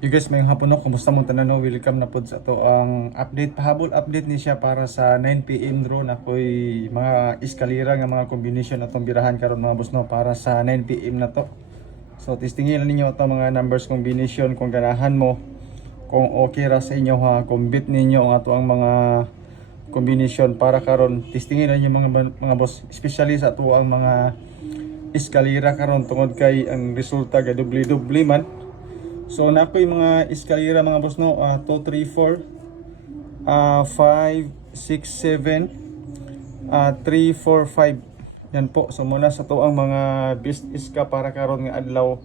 You guys, may hapon no, kumusta mong tanan no? Welcome na pod sa to ang update, pahabol update ni siya para sa 9 PM drone. Ako'y mga eskalera nga mga combination atong birahan karon mga boss no para sa 9 PM na to. So testingin ninyo ato mga numbers combination kung ganahan mo, kung okay ra sa inyo ha, kung bit ninyo ang ato ang mga combination para karon testingin ninyo mga boss, especially sa ato ang mga eskalera karon tungod kay ang resulta ga dubli-dubli man. So na ako'y mga eskalera mga boss no, 2, 3, 4, 5, 6, 7, 3, 4, 5. Yan po. So muna sa to ang mga best iska para karon nga adlaw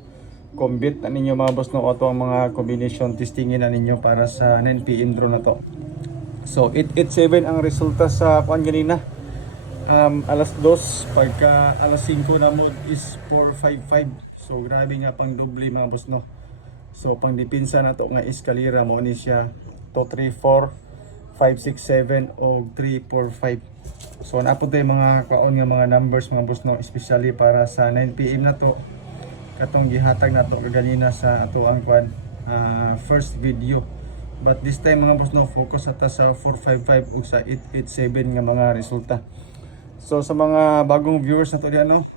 combit na ninyo mga boss no, ato ang mga combination testingin na ninyo para sa 9 PM drone na to. So 887 ang resulta sa kuan ganina. Alas 2 pagka alas 5 na mode is 455. So grabe nga pang doble mga boss no. So pang dipinsa na to nga eskalera mo ni siya 2, 3, 4, 5, 6, 7 o 3, 4, 5. So naapod tayo mga kaon nga mga numbers mga boss no, especially para sa 9 PM na to. Katong gihatag na to kaganina sa ato ang kwan first video. But this time mga boss no, focus ata sa 455 ug sa 887 nga mga resulta. So sa mga bagong viewers na to diyan no,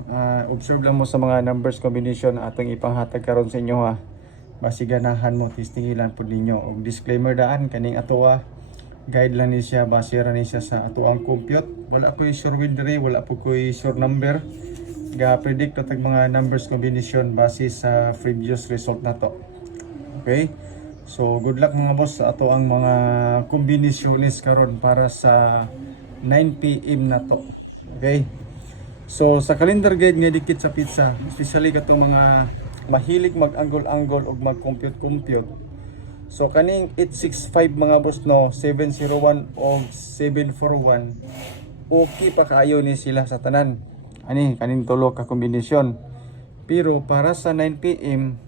observe lang mo sa mga numbers combination na atong ipanghatag karon sa inyo ha. Basi ganahan mo testingilan pud ninyo og disclaimer daan kaning ato guide lang ni siya, base ra ni siya sa ato ang compute. Wala ko'y sure win diri, wala po ko'y sure number. Ga predict tag mga numbers combination base sa previous result na to. Okay? So good luck mga boss sa ato ang mga combinationist karon para sa 9 PM na to. Okay? So sa calendar guide nga dikit sa pizza, especially katong mga mahilig mag-angle-angle o mag-compute-compute. So kaning 865 mga boss no, 701 o 741, okay pa kaayo ni sila sa tanan. Ani kaning tulo ka kombinasyon. Pero para sa 9 PM,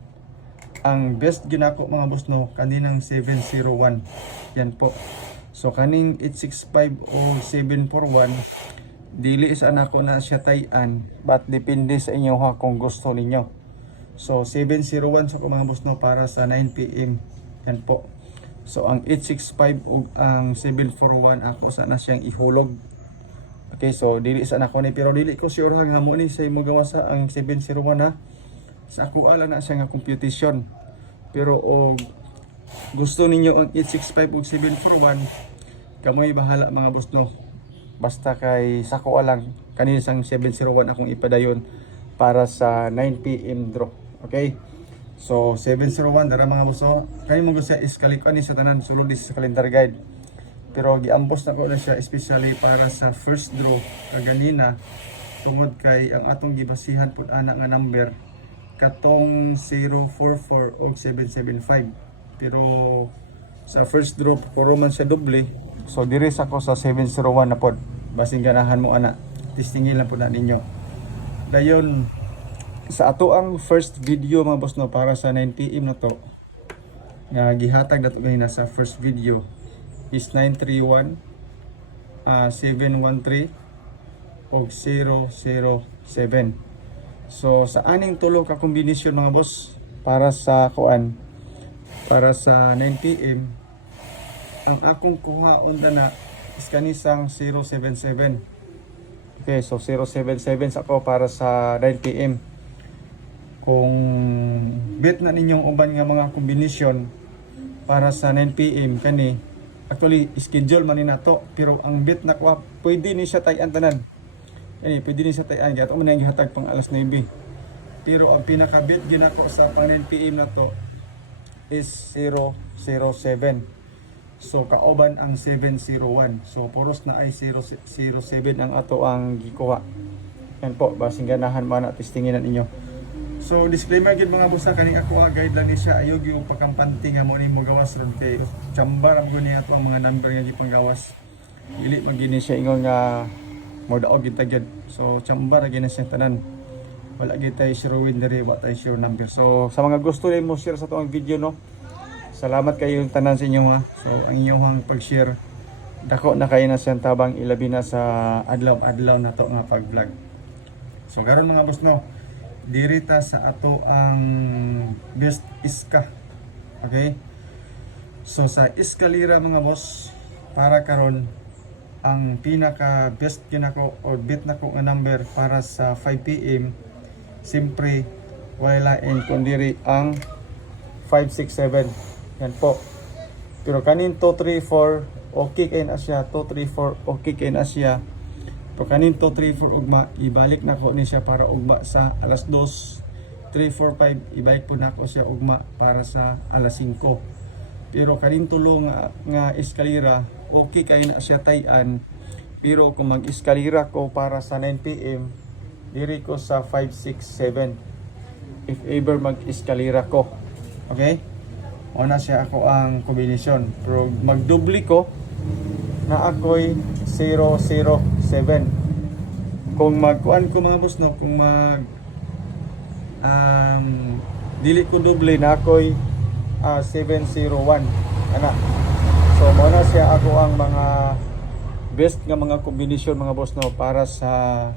ang best ginako mga boss no, kaninang 701. Yan po. So kaning 865 o 741, dili sa nako na siya tayan, but depende sa inyo ha kung gusto ninyo. So 701 sa mga boss no para sa 9 PM. Yan po. So ang 865 ug ang 741 ako sana siyang ihulog. Okay, so dili sa nako ni, pero dili ko sure ha nga mo ni sa imo gawa sa ang 701 ha. Sa ako ala na siya nga computation. Pero og gusto ninyo ang 865 ug 741, kamoy bahala mga boss no. Basta kay sako lang kanina sang 701 akong ipadayon para sa 9 PM draw. Okay? So 701 dara mga boss. Kani mo gusto iskalikan ni sa tanan sulod sa calendar guide. Pero giambos na ko na siya especially para sa first draw kaganina tungod kay ang atong gibasihan pud ana nga number katong 044 o 775. Pero sa first draw puro man siya doble. So diri sa ko sa 701 na pod. Basing ganahan mo ana. Testingin lang po na ninyo. Dayon sa ato ang first video mga boss no para sa 9 PM na to nga gihatag nato ganina sa first video is 931, 713 o 007. So sa aning tulo ka kombinasyon mga boss para sa kuan para sa 9 PM, ang akong kuhaon na is kanisang 077. Okay, so 077 sa ako para sa 9 PM. Kung bet na ninyong uban nga mga kombinasyon para sa 9 PM kani, actually schedule man ni nato, pero ang bet na ko pwede ni siya tayan tanan. Pwede ni siya tayan gato man ang gihatag pang alas 9. Pero ang pinaka bet ginako sa pang 9 PM na to is 007. So kauban ang 701. So puros na ay 007 ang ato ang gikuha. Yan po, basing ganahan man na testinginan ninyo. So disclaimer gid mga boss, kaning ako guide lang ni siya, ayog yung pagkampanti nga mo ni mo gawas ron kay chambar am guni ato ang mga number nga gipang gawas. Dili magini siya ingon nga mo daog gid tagid. So chambar gyud na siya tanan. Wala gid tay sure win diri, wa tay sure number. So sa mga gusto din mo share sa tuang video no. Salamat kayo tanan sa inyo ha. So ang inyong pag-share dako na kayo na siyang tabang ilabi na sa adlaw-adlaw na to nga pag-vlog. So karon mga boss no, dirita sa ato ang best iska Okay? So sa eskalera mga boss, para karon ang pinaka best ginako or bet nako nga number para sa 5 PM, simpre wala in kundiri ang 567. Yan po. Pero kanin 234 okay kay na siya, 234 okay kay na siya. Pero kanin 234 ugma ibalik nako ni siya para ugma sa alas 2. 345 ibalik po nako siya ugma para sa alas 5. Pero kanin tulo nga eskalera okay kay na siya tayan. Pero kung mag-eskalera ko para sa 9 PM, diri ko sa 567 if ever mag-eskalera ko. Okay? O na siya ako ang kombinasyon. Pero magdubli ko na ako'y 007. Kung magkuan ko mga boss no, kung dili ko doble na ako'y 701. Ana. So mo na siya ako ang mga best nga mga kombinasyon mga boss no para sa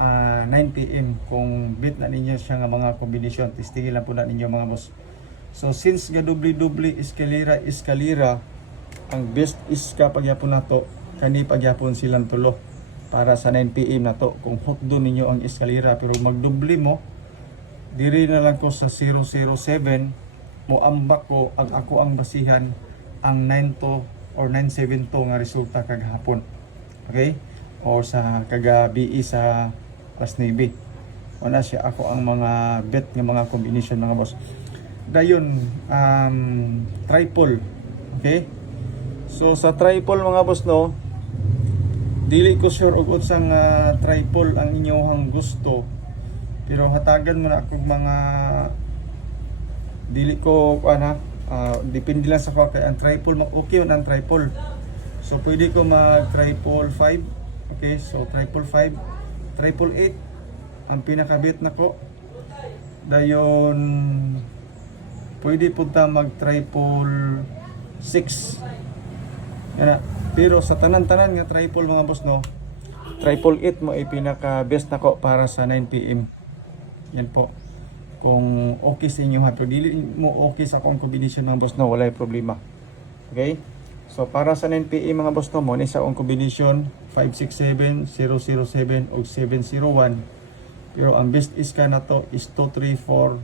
9 PM. Kung bit na ninyo siya nga mga kombinasyon, testingin lang po na ninyo mga boss. So since ga dubli eskalera, ang best is kapag yapon nato kani pagyapon silang tulo para sa 9 PM na to. Kung hot do ninyo ang eskalera, pero magdubli mo diri na lang ko sa 007, mo ambak ko ang ako ang basihan ang 92 or 972 nga resulta kagahapon. Okay? O sa kagabi sa Las Navy. O na siya ako ang mga bet nga mga combination mga boss. Dayon triple. Okay? So sa triple mga boss no, dili ko sure og unsang triple ang inyohang gusto. Pero hatagan mo na ako mga dili ko depende lang sa ko kay ang triple okay on ang triple. So pwede ko mag triple 5. Okay, so triple 5, triple 8 ang pinakabit nako. Dayon pwede punta mag triple 6. Yan na. Pero sa tanan-tanan nga triple mga boss no, triple 8 mo ay pinaka best nako para sa 9 PM. Yan po. Kung okay sa inyo ha, pero dili mo okay sa akong combination mga boss no, wala problema. Okay? So para sa 9 PM mga boss no, mo ni sa akong combination 567, 007 o 701. Pero ang best is ka na to is 234,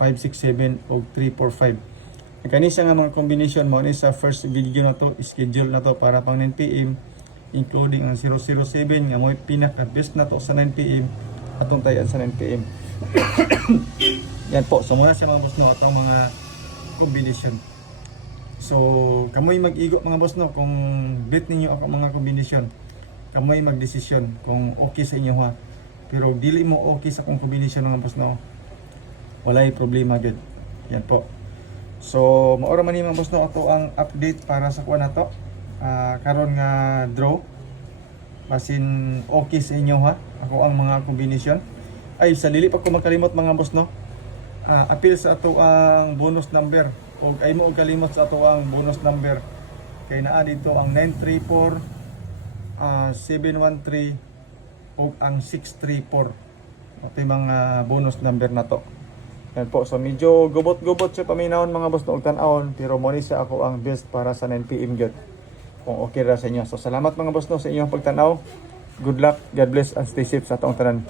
567 o 345. Kanisa nga mga combination mo ni sa first video na to, schedule na to para pang 9 PM, including ang 007 nga mo pinaka best na to sa 9 PM atong tayan sa 9 PM. Yan po, so muna siya mga boss no atong mga combination. So kamoy mag-igo mga boss no kung bet ninyo ako mga combination. Kamoy magdesisyon kung okay sa inyo ha. Pero dili mo okay sa kung combination mga boss no, walay problema gid. Yan po. So maura man ni mga boss no ato ang update para sa kuan nato. Karon nga draw. Basin okay sa inyo ha. Ako ang mga combination. Ay sa dili pa ko makalimot mga boss no. Appeal sa ato ang bonus number. O ay mo kalimot sa ato ang bonus number. Kay naa dito ang 934, 713 o ang 634. Ito yung mga bonus number na to. Yan po. So medyo gubot-gubot siya paminahon mga boss no og tan-awon, pero mo ni siya ako ang best para sa 9 PM gyud. Kung okay ra sa inyo. So salamat mga boss no sa inyong pagtanaw. Good luck, God bless and stay safe sa atong tanan.